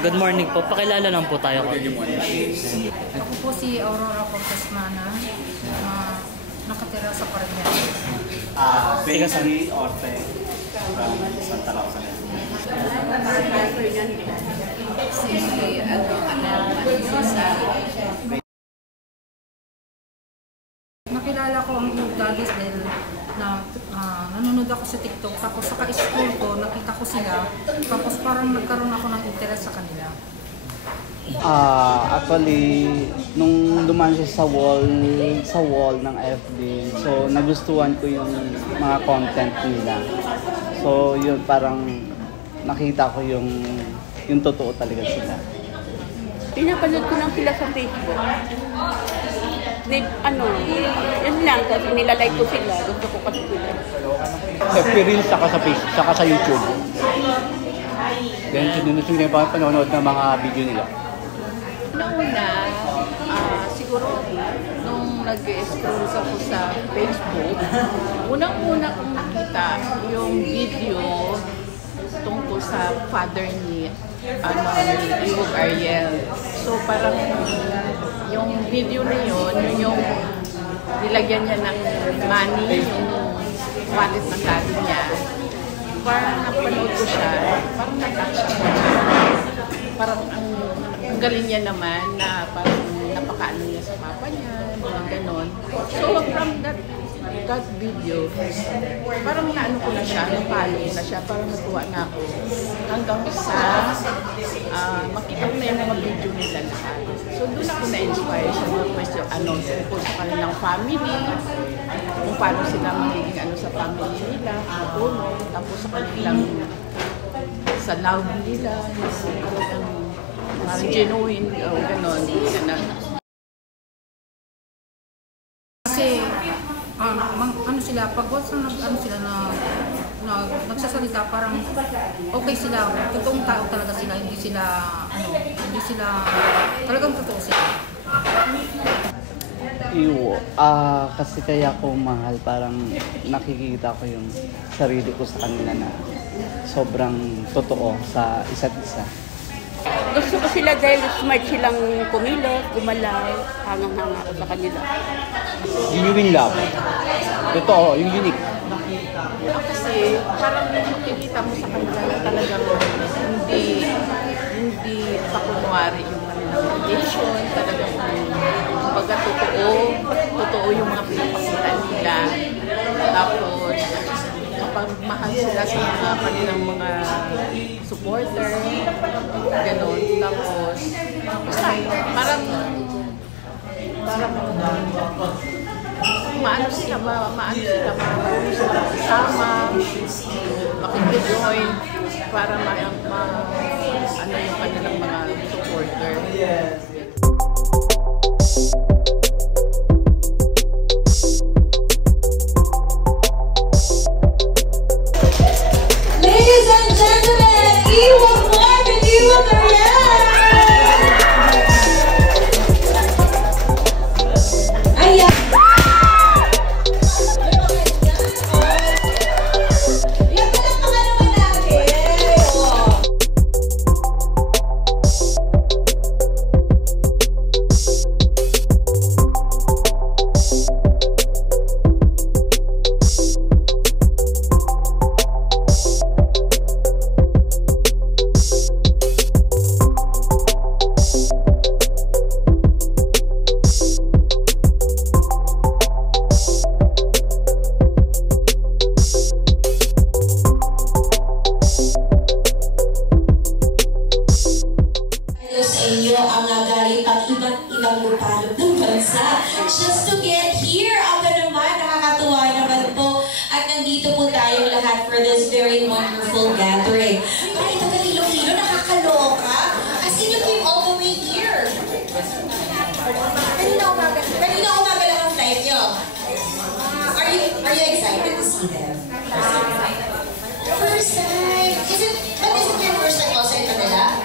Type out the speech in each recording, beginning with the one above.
Good morning po. Pakilala lang po tayo. Ako po si Aurora Cortez Mana, nakatira sa Paranaque. Bakery Orte from Santa Rosa. Nakilala ko ang Daddy's dahil na nanonood ako sa TikTok, tapos sa ka-school ko, nakita ko sila, tapos parang nagkaroon ako ng interest sa kanila. Actually, nung dumaan siya sa wall ng FB, so nagustuhan ko yung mga content nila. So yun, parang nakita ko yung totoo talaga sila. Pinapanood ko lang sila sa Facebook. Yun lang, kasi nilalike ko sila. Gusto ko kasi sila. FB Reels, saka sa YouTube. Then sinusunod yung panonood ng mga video nila. Una, siguro nung nag-scroll ako sa Facebook, unang-una kong nakita yung video tungkol sa father ni Iwog Ariel. So parang yung video na yun, yung nilagyan niya ng money, yung wallet ng daddy niya. Parang napanood ko siya, parang na-touch ako. Parang ang galing niya naman na parang napakaano niya sa papa niya, mga ganon. So from that video, parang naano ko na siya, napalo ko na siya, parang natuwa na ako. Hanggang sa makita ko na yung mga video nila lahat. So doon ako na-inspire sa mga question, tungkol sa kanilang family, kung paano sila magiging sa family nila, matulong, tapos sa kanilang sa love nila, parang genuine, gano'n. Kasi, sila, pag sila nagsasalita, parang okay sila, totoong tao talaga sila, hindi sila, talagang totoo sila. Kasi kaya ko mahal, parang nakikita ko yung sarili ko sa kanila na sobrang totoo sa isa't isa. Gusto ko sila dahil smart silang kumilos, gumalaw, hangang-hanga ako sa kanila. Genuine love. Totoo, yung unique. Kasi parang makikita mo sa kanila na talagang hindi pa kunwari yung kanilang relation, talagang kumbaga totoo yung mga pinapakita nila. Tapos kapagmahal sila sa mga kanilang mga supporter, gano'n. Tapos basta parang maano sila makasama, makikjoin para yung kanilang mga supporter. Ladies and gentlemen, Iwog Marvin, Iwog Ariel! Ayan! Yung palakpakan naman natin! Just to get here, aga naman, nakakatuwa naman po. At nandito po tayong lahat for this very wonderful gathering. Bakit ito Kilo, nakakaloka? As in, you came all the way here. Kanina umaga lang ang flight nyo. Are you excited to see them? First time. Is it your first time also in Manila?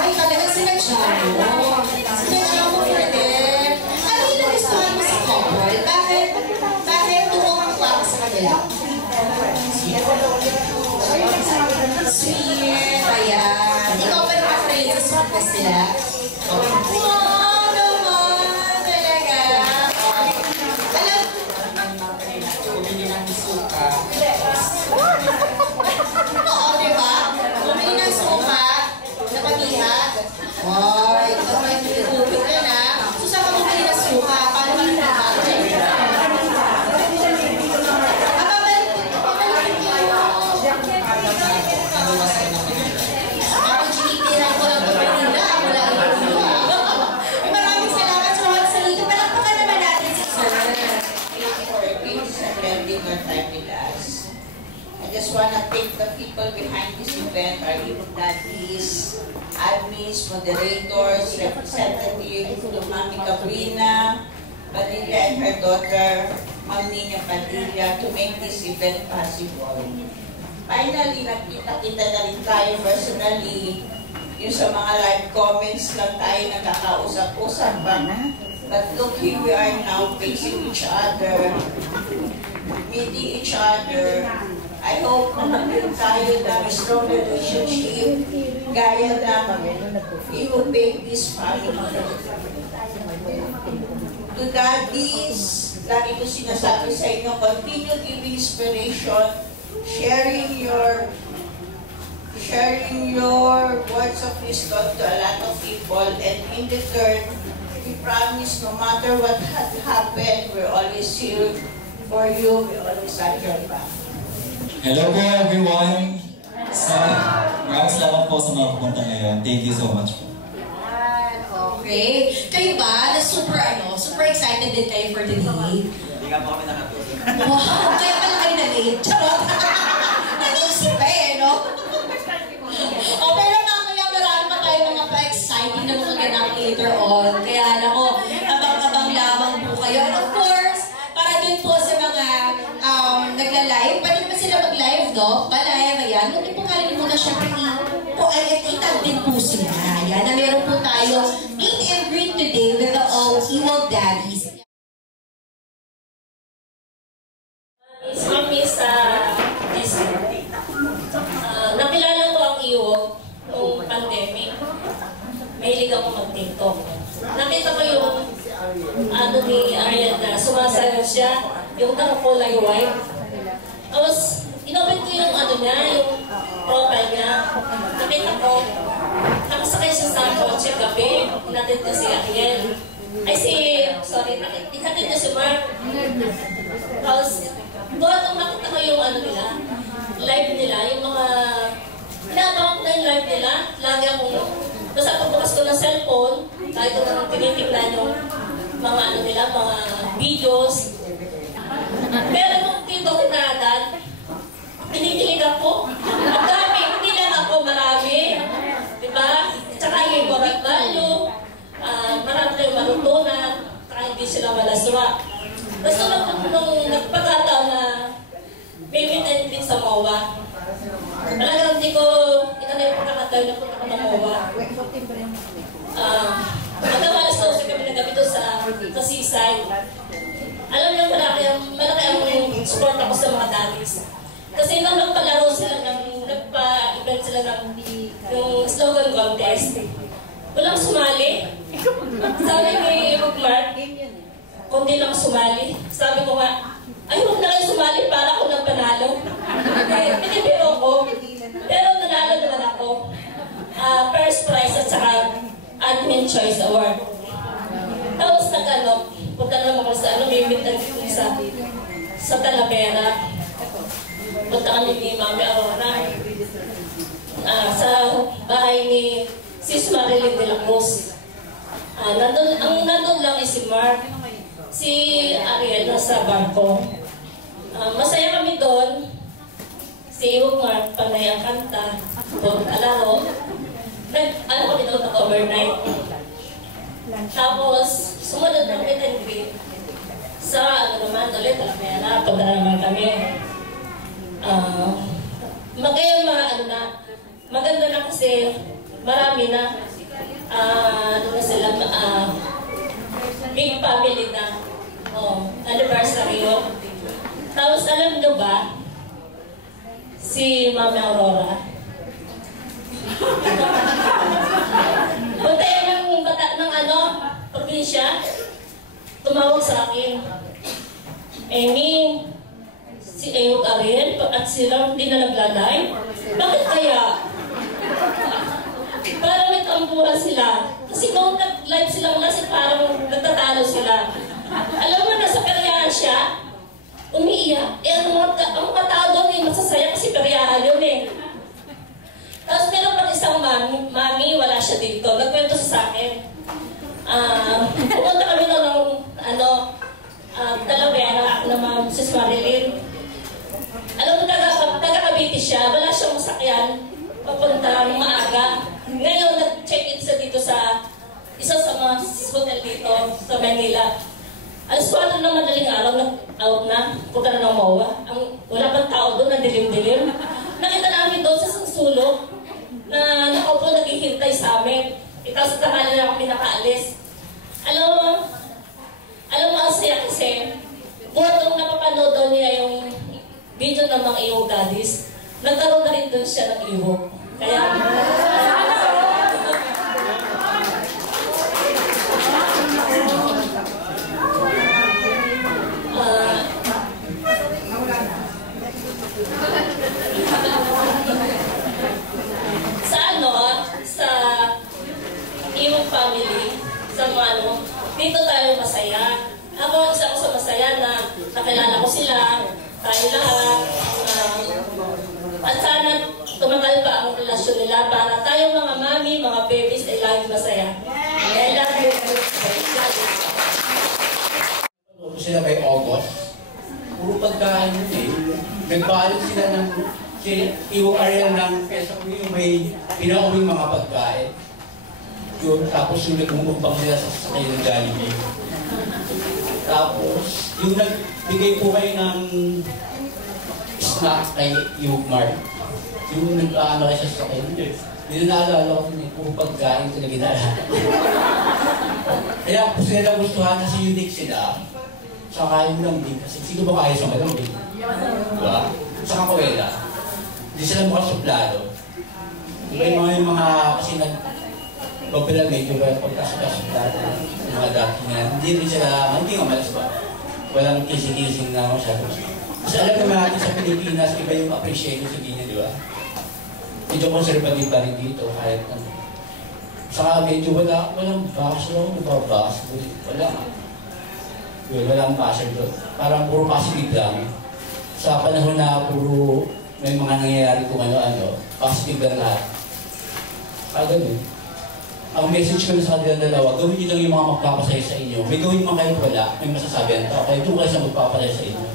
Ay, talagang sinadya mo. Sinadya mo for them. Ano yung nagustuhan mo sa couple? Bakit tumawang ka sa kanila? Sweet. Ayan. Pasok na sila. Wow naman! Talaga. Alam, bumili ng suka. Oo, diba? Bumili ng suka na pag-ihat. Wow, ito may nilupit ka na. So, saan ka bumili ng suka? Paano ka nilupit? I just want to thank the people behind this event, our evil daddies, admins, moderators, representatives, Mami Cabrina, Padilla and her daughter, Ma'am Nina Padilla, to make this event possible. Finally, nakita-kita na rin tayo personally, yung sa mga live comments lang tayo nagkakausap-usap pa. But look, here we are now facing each other, meeting each other. I hope magandang tayo ng strong relationship, gaya ng we will make this family. To daddies, lagi ko sinasabi sa inyo, continue giving inspiration, sharing your words of wisdom to a lot of people, and in return, we promise no matter what had happened, we're always here for you, we always have your back. Hello po everyone! Maraming salamat po sa mga pupunta ngayon. Thank you so much po. Okay. Kayo ba, na super excited din kayo for the day? Hindi nga po kami nakatulog. Wow, kaya pala kayo na-late. Charot! Nag-iisip pa no? O, pero mamaya marami pa tayo mga pa-exciting na mga ganap later on. Kaya nako, abang-abang lamang po kayo. And of course, para dun po sa mga nagla-live, pwede naman sila mag-live, no? Pa-live, ayan. Hindi po kalimutan syempre itag din po sila. Ayan, na meron po tayo meet and greet today with the evil daddies. Kami sa nakilala ko ang Iwog noong pandemic. Mahilig ako mag-TikTok. Nakita ko yung ni Ariel na sumasayaw siya, yung naka-kulay white. Tapos, inopen ko yung niya, yung profile niya. Nakita ko, nakasakay siya sa kotse gabi, inatid na si Ariel. Inatid na si Mark. Tapos, doon kung nakita ko yung live nila, yung mga, pinabawak na yung live nila, lagi akong, basta pagbukas ko ng cellphone, kahit ko naman tinitignan yung mga mga videos. Pero nung dito ko nadan, tinitingin ako. Ang dami, hindi lang ako, marami. Diba? Tsaka yung correct value, marami kayong marutunan, tsaka hindi sila malaswa. Tapos nung nagpagkataon na may meet din sa MOA, talagang hindi ko inanay yung pagkakataon na punta ko ng MOA. Hanggang alas 12 kami na gabi doon sa seaside. Alam niyo, malaki ang support ako sa mga daddies. Kasi nung nagpalaro sila, nagpa-event sila ng yung slogan contest, walang sumali. Sabi ni Mark, kundi lang sumali. Sabi ko nga, ay huwag na kayo sumali para ako nang panalo. Pinipiro ko. Pero nanalo naman ako. First prize at saka Admin Choice Award. Tapos punta naman ako sa may meet sa Talavera. Punta kami ni Mami Aurora. Sa bahay ni Sis Marilyn de la Cruz. Nandun lang si Mark. Si Ariel nasa barko. Masaya kami doon. Si Mark, panay ang kanta. Doon kalaro. Kami doon overnight. Tapos, sumunod ng meet and greet. Sa ulit, Talavera, punta naman kami. Maganda na kasi marami na. Sila, big family na. Anniversary yun. Tapos alam nyo ba, si Mami Aurora, tumawag sa akin. Amy, si Ayog Ariel at si Ram hindi na naglalay. Bakit kaya? Parang nagkampuhan sila. Kasi kung nag-live silang nasa parang nagtatalo sila. Alam mo, nasa peryahan siya, umiiyak. Eh, ang mga tao doon eh, masasaya kasi peryahan yun eh. Tapos meron pang isang mami, wala siya dito. Nagkwento siya sa akin. Pumunta kami ng Talavera na Ma'am Sis Marilyn. Alam mo, taga-Cavite siya, wala siyang masakyan, papunta ng maaga. Ngayon, nag-check-in siya dito sa isa sa mga hotel dito sa Manila. Alas 4 ng madaling araw, nag-out na, punta na ng MOA. Wala pang tao doon, nadilim-dilim. Nakita namin doon sa sulok na nakaupo naghihintay sa amin. Tapos nakala na kami nakaalis. Alam mo, ang saya kasi, buhat nung napapanood doon niya yung video ng mga Ewok Daddies, nagkaroon na rin doon siya ng Ewok. Kaya, sa Ewok family, sa mga dito tayo masaya. Ako, isa ko sa masaya na nakilala ko sila, tayo lahat. At sana tumagal pa ang relasyon nila para tayo mga mami, mga babies ay laging masaya. I love you. Sila kay August, puro pagkain yun eh. Nagbalot sila ng Ewok Ariel ng peso yung may pinauwing mga pagkain. Yun, tapos yung nagmumukbang nila sa sakay ng Jollibee. Tapos, yung nagbigay po kayo ng snack kay Ewok Mart. Yung nag-ano kayo sa sakay. Hindi na naalala ko yun, puro pagkain ito na ginala. Kaya kung sila nagustuhan kasi unique sila, sa kain lambing, kasi sino ba kaya sa malambing? Diba? Sa kakwela, hindi sila mukhang suplado. May mga kasi nag-papilamate, yung pagkasuplado ng mga dati nga. Hindi rin sila, hindi nga malas ba? Walang kising-kising na masyado. Kasi alam naman natin sa Pilipinas, iba yung appreciate sa ganyan, di ba? Medyo conservative pa rin dito, kahit ano. Saka medyo walang bash lang, nababas. Walang basher doon. Parang puro positive lang. Sa panahon na puro may mga nangyayari kung ano-ano, positive lang lahat. Ganun. Ang message ko sa kanilang dalawa, gawin nyo lang yung mga magpapasaya sa inyo. May gawin man kahit wala, may masasabihan ka. Kaya doon kayo sa magpapasaya sa inyo.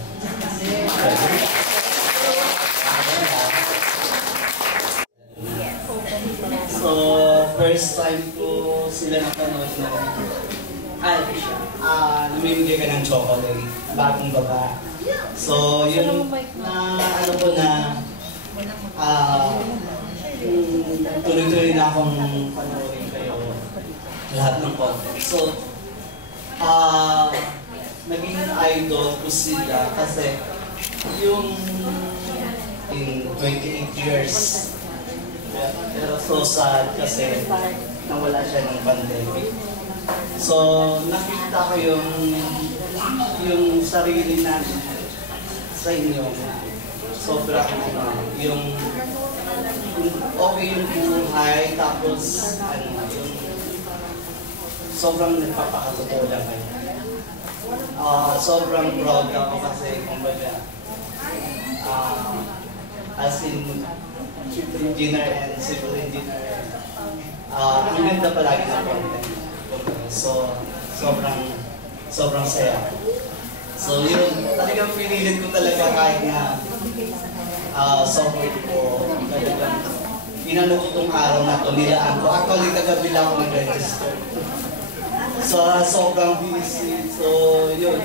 So, first time ko sila napanood na namimigay ka ng chocolate, bagong baba. So, yun na ano ko na tuloy-tuloy na akong panoorin kayo lahat ng content. So, naging idol ko sila kasi yung in 28 years. Pero so sad kasi nawala siya ng pandemic. So, nakita ko yung sarili natin sa inyo na sobrang yung okay yung buhay, tapos yung sobrang nagpapakatotoo lang kayo. Sobrang proud ako kasi kumbaga as in engineer and civil engineer, ang ganda palagi ng content. So, sobrang saya. So, yun, talagang pinilit ko talaga kahit na software ko, talagang inano ko itong araw na ito, nilaan ko. Actually, kagabi lang ako nag-register. So, sobrang busy. So, yun,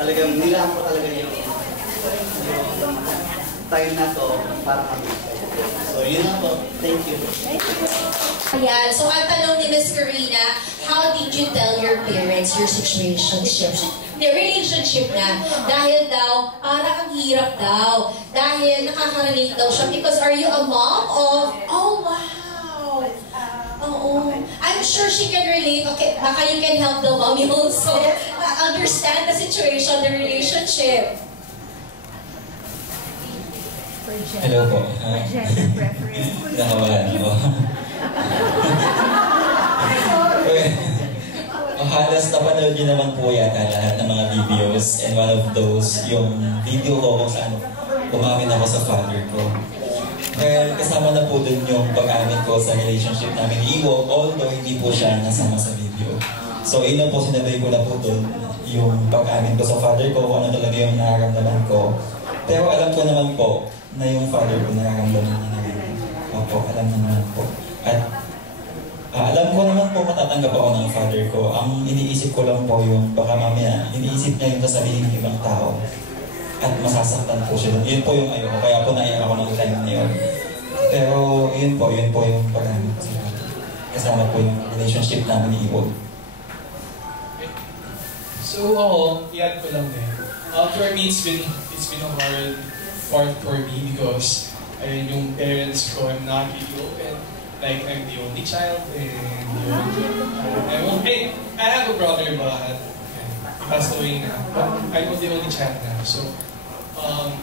talagang nilaan ko talaga yung time na to para kami. So, yun na po. Thank you. Ayan, so ang tanong ni Ms. Karina, how did you tell your parents your relationship na? Dahil daw, parang ang hirap daw. Dahil nakaka-relate daw siya. Because are you a mom of, oh wow! Oo. Ano I'm sure she can relate. Okay, baka you can help the mommy also understand the situation, the relationship. Hello po. Nakawalan ako. Halos napanood niyo naman po yata lahat ng mga videos, and one of those, yung video ko kung saan umamin ako sa father ko. Well, kasama na po dun yung pag-amin ko sa relationship namin ni Iwo, although hindi po siya nasama sa video. So, yun po, sinabay ko na po dun yung pag-amin ko sa father ko, kung ano talaga yung nararamdaman ko. Pero alam ko naman po na yung father ko nararamdaman niya na rin. Opo, alam naman po. At alam ko naman po matatanggap ako ng father ko. Ang iniisip ko lang po yung baka mamaya, iniisip niya yung sasabihin ng ibang tao. At masasaktan po siya. Yun po yung ayoko. Kaya po naiyak ako ng time na yun. Pero yun po yung pag-amin ko sa father. Kasama po yung relationship namin ni Iwo. So ako, iyan ko lang din. For me, it's been a hard part for me because ayun yung parents ko, I'm not really open. Like, I'm the only child, and I have a brother, but he passed away now. But I'm the only child now, so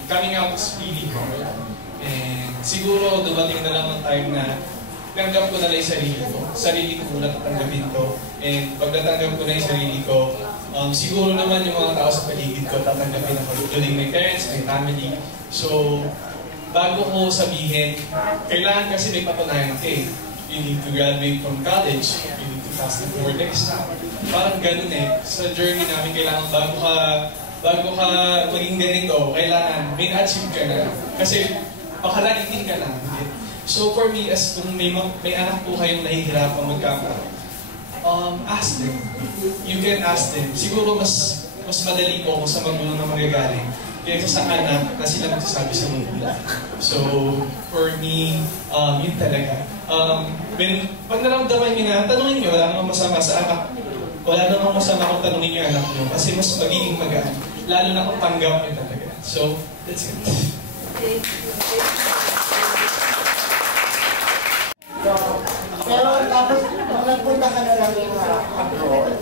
coming out is really hard. And siguro dumating na lang ang time na tanggap ko na lang yung sarili ko na tatanggapin ko. And pag natanggap ko na yung sarili ko, siguro naman yung mga tao sa paligid ko tatanggapin ako, including my parents, my family. So, bago ko sabihin, kailangan kasi may patunayan ka eh. You need to graduate from college, you need to pass the board exam. Parang ganun eh. Sa journey namin, kailangan bago ka maging ganito, kailangan may achieve ka na. Kasi pakalaitin ka na. So for me, as kung may anak po kayong nahihirapan magkakaroon, ask them. You can ask them. Siguro mas madali po kung sa magulang na magagaling kaya sa anak na sila magsasabi sa magulang. So, for me, yun talaga. Pag naramdaman nyo na, tanungin nyo, wala namang masama sa anak. Wala namang masama kung tanungin nyo anak nyo kasi mas magiging magaan. Lalo na kung tanggap nyo talaga. So, that's it. Pero tapos, nung nagpunta ka na lang yung abroad,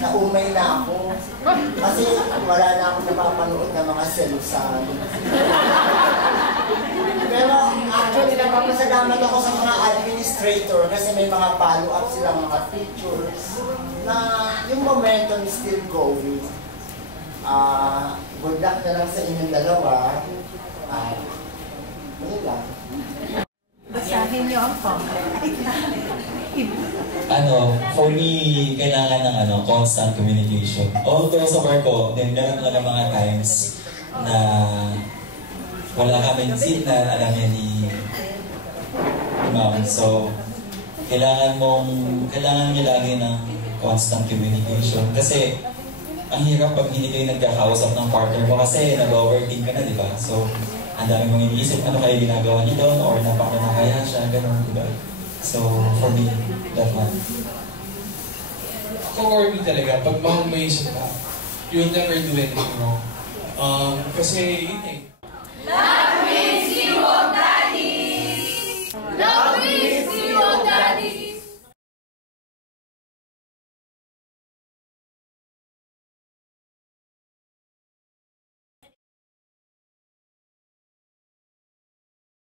naumay na ako. Kasi wala na akong napapanood ng mga selusan. Pero actually, nagpapasalamat ako sa mga administrator kasi may mga follow-up silang mga pictures na yung momentum is still going. Good luck na lang sa inyong dalawa. Ano lang? Basahin niyo ang For me, kailangan ng constant communication. Although sa work ko, meron talaga mga times na wala kaming signal, alam niya ni Ma'am. So, kailangan niyo lagi ng constant communication. Kasi, ang hirap pag hindi kayo nagkakausap ng partner mo kasi nag-overthink ka na, di ba? So, ang dami mong iniisip, ano kaya ginagawa niyo doon, or napaka na kaya siya, gano'n, di ba? So, for me, that one. For me talaga, pag mahal mo yung isa, you'll never do anything wrong. Kasi, yun eh.